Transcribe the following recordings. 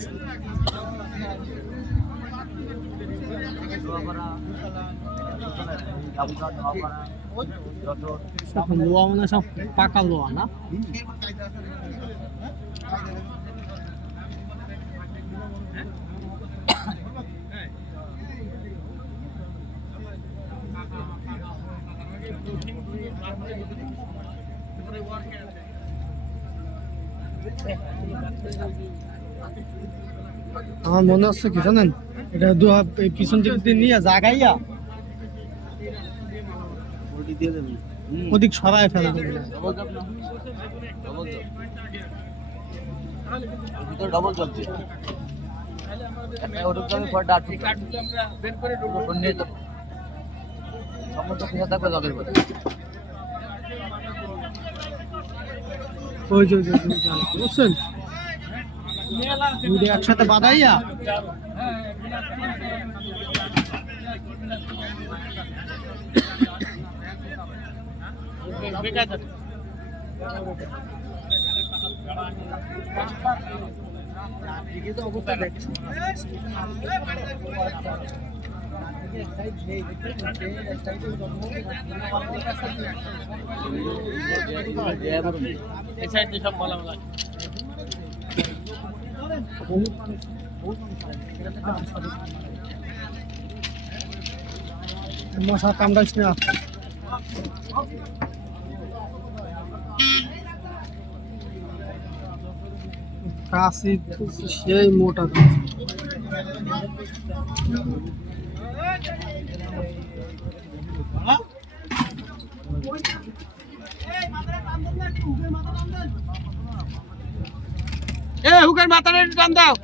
আছে। লোয়া মানে সব পাকা লোয়া না? আমার মনে হচ্ছে কি জানেন, এটা পিছন দিকে নিয়ে জাগাইয়া ওদিক সরাই ফেলা দেবে। ডবল চলছে বুঝছেন, একসাথে বাঁধাইয়া অবস্থা মশা কামড়াইস না। কাশি সেই মোটা হুকের মাথাটা একটু টান দাও।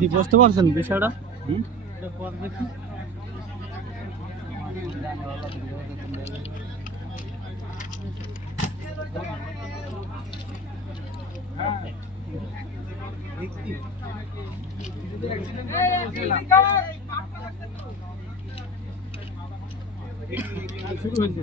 কি বুঝতে পারছেন বিষয়টা? শুরু হয়েছে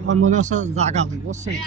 আমার মনে হচ্ছে জাগা বুঝছেন।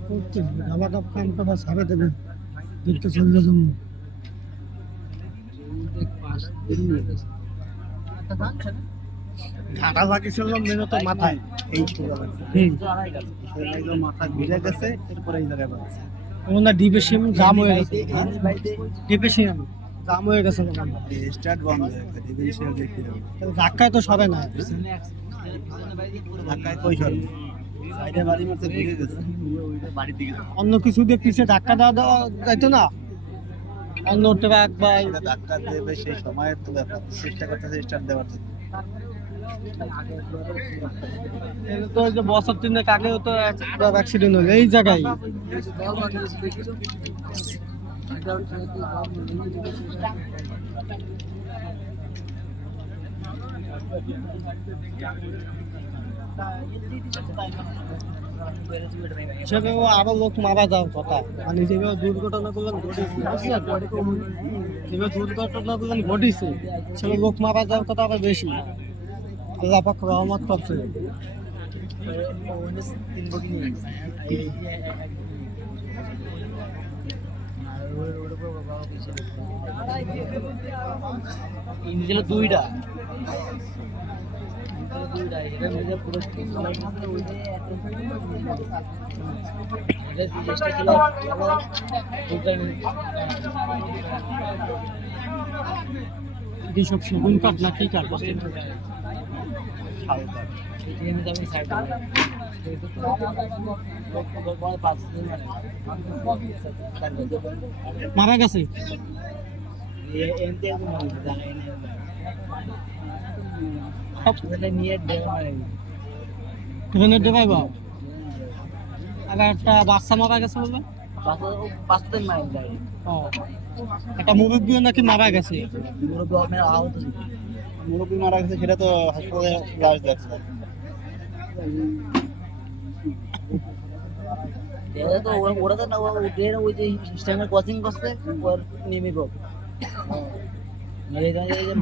করতে ধাবা কাপ কাম করা সারা দেবে দেখতে চলে যাবো ঢাকা বাকি ছিল মেনে তো মাথায় এই মাথা ঘুরে গেছে এরপরে এই জায়গায় বাড়ছে ওনার ডিপ্রেশন জাম হয়ে গেছে ডিপ্রেশন জাম হয়ে গেছে স্টার্ট বন্ধ হয়ে গেছে ডিপ্রেশন দেখি ধাক্কায় তো সবে না ধাক্কায় কই সবে সাইডে বাড়ি মারতে ঘুরে গেছে বাড়ির দিকে অন্য কিছু দিয়ে পিছে ধাক্কা দেওয়া যাইতো না অন্য ট্রাক বা ধাক্কা দেবে সেই সময়ের তো ব্যাপার চেষ্টা করতেছে স্টার্ট দেওয়ার জন্য তো যে বছর তিনেক আগেও তো একটা অ্যাক্সিডেন্ট হলো এই জায়গায় সেভাবে আরো লোক মারা যাওয়ার কথা মানে যেভাবে দুর্ঘটনাগুলো ঘটেছে যেভাবে দুর্ঘটনাগুলো ঘটেছে সেভাবে লোক মারা যাওয়ার কথা আরো বেশি আল্লাহ পাক রহমত করছে ইঞ্জিনে দুইটা সব সেগুন কাঠ না কি কাঠ মারা গেছে একটা বাচ্চা মারা গেছে বলবে একটা মুরব্বী নাকি মারা গেছে মুরব্বী মারা গেছে সেটা তো হাসপাতালে লাশ দেখছে ওরা তো না ওই যে সিস্টেমের কোচিং করছে নেমে গো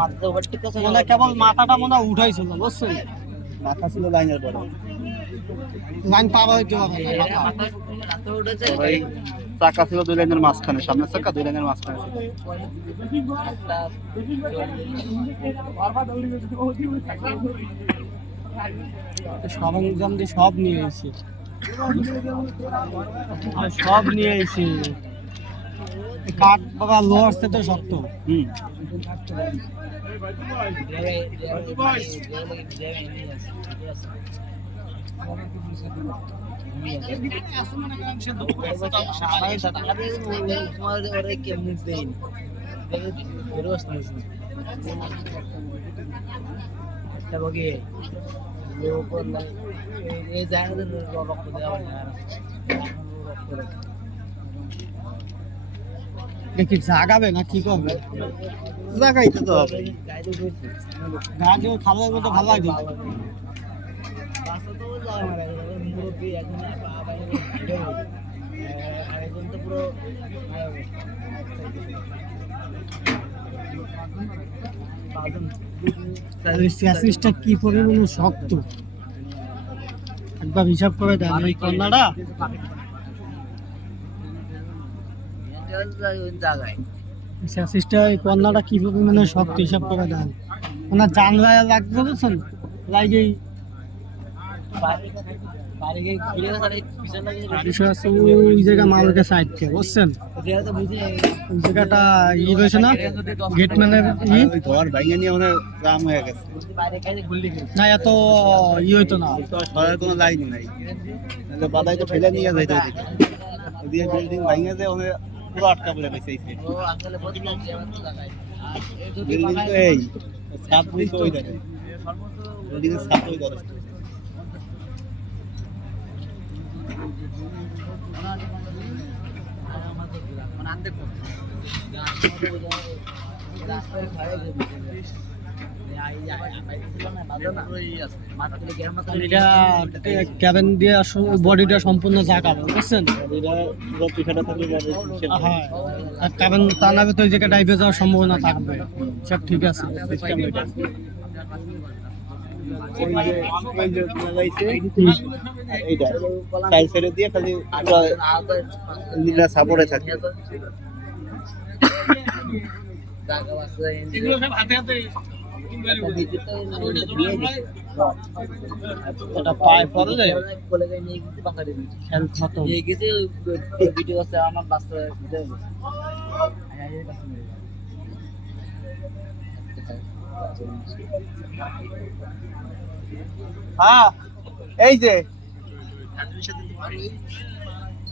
মাথাটা ওভারটেক করছে কেবল মাথাটা মনে হয় উঠাইছিল বুঝছেন মাথা ছিল লাইনের পরে লাইন পার হইতে হবে না মাথা উঠেছে চাকা ছিল দুই লাইনের মাঝখানে সামনের চাকা দুই লাইনের মাঝখানে সরঞ্জাম দিয়ে সব নিয়ে এসেছি সব নিয়ে এসেছি কাঠ বাবা লো আসছে তো শক্ত দেখি জাগাবে না কি করবে জাগাইতে তো হবে গাছ খাবার মতো ভালো লাগে কি পরিমাণে শক্ত একবার হিসাব করে দেন এই কন্যাটা কন্যাটা কি পরিমাণে শক্ত হিসাব করে দেন ওনার জানলায় লাগছে বুঝছেন লাগেই ওই জায়গা মালকে সাইড থেকে বুঝছেন ওই জায়গাটা ই রয়েছে না গেটম্যানের ঘর ভাঙে নিয়ে ওখানে জাম হয়ে গেছে না এত ই হইতো না কোনো লাইন নাই বাদাই তো ফেলে নিয়ে যাইতে ওদিকে বিল্ডিং ভাঙে যে ওখানে পুরো আটকা পড়ে গেছে বিল্ডিং তো এই ছাদ তো ওই দেখে বিল্ডিং এর ছাদ ওই ধরে ক্যাবিন দিয়ে বডিটা সম্পূর্ণ জায়গা বুঝছেন হ্যাঁ ক্যাবিন তা নামে তো ওই জায়গায় ডাইভে যাওয়ার সম্ভাবনা থাকবে সব ঠিক আছে এইটা সাইড সাইডে দিয়ে খালি নীলা সাপোর্টে থাকে। এটা পায়ে পড়লে খেল খতম। হ্যাঁ এই যে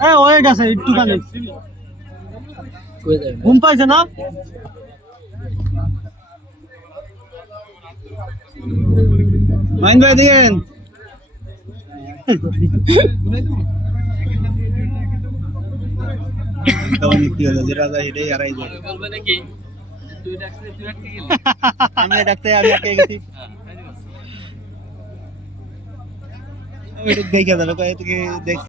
হ্যাঁ হয়ে গেছে একটুখানি ঘুম পাইছে না। মাইন ভাই দেখেন কি হলো যে রাজা এটাই হারাই যায়। আমি ডাকতে আমি আটকে গেছি। দেখে যাবে দেখছি